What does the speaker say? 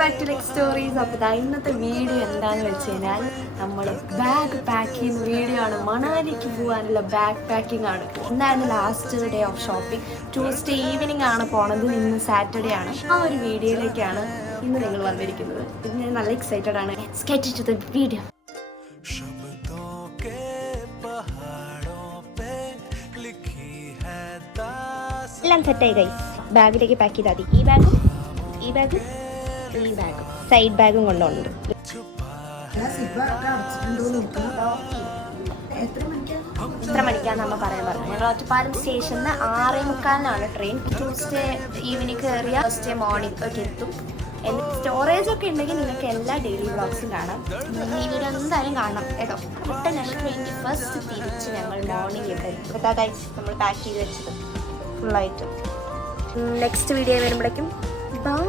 Back to ലെക് stories. അപ്പോൾ ഇന്നത്തെ video എന്താണെന്ന് വെച്ച് കഴിഞ്ഞാൽ നമ്മൾ ബാഗ് പാക്ക് ചെയ്യുന്ന വീഡിയോ ആണ്. മണാലിക്ക് പോകാനുള്ള ബാഗ് പാക്കിംഗ് ആണ്. ഇന്നായിരുന്നു last day of shopping. Tuesday evening ആണ് പോണത്. ഇന്ന് സാറ്റർഡേ ആണ്. ആ ഒരു വീഡിയോയിലേക്കാണ് ഇന്ന് നിങ്ങൾ വന്നിരിക്കുന്നത്. ഇത് ഞാൻ നല്ല എക്സൈറ്റഡ് ആണ്. Let's get to the video. എല്ലാം സെറ്റായി ഗൈസ്. ബാഗിലേക്ക് പാക്ക് ചെയ്താൽ മതി. ഈ ബാഗും സൈഡ് ബാഗും കൊണ്ടുപോകുന്നുണ്ട്. എത്ര മണിക്കാന്ന് നമ്മൾ പറയാൻ പറഞ്ഞു. ഞങ്ങൾ ഒറ്റപ്പാലം സ്റ്റേഷനിൽ 6:45 ട്രെയിൻ. ട്യൂസ്ഡേ ഈവനിങ് കയറിയ ഫസ്റ്റ് മോർണിംഗ് ഒക്കെ എത്തും. സ്റ്റോറേജ് ഒക്കെ ഉണ്ടെങ്കിൽ നിങ്ങൾക്ക് എല്ലാ ഡെയിലി വ്ളോഗ്സും കാണാം. ഈ വീഡിയോ എന്തായാലും കാണണം കേട്ടോ. റിട്ടേൺ 21st തിരിച്ച് ഞങ്ങൾ മോർണിംഗ് ഇവിടെ എത്താ ഗൈസ്. നമ്മൾ പാക്ക് ചെയ്ത് വെച്ചത് ഫുള്ളായിട്ട്. നെക്സ്റ്റ് വീഡിയോ വരുമ്പോഴേക്കും ബൈ.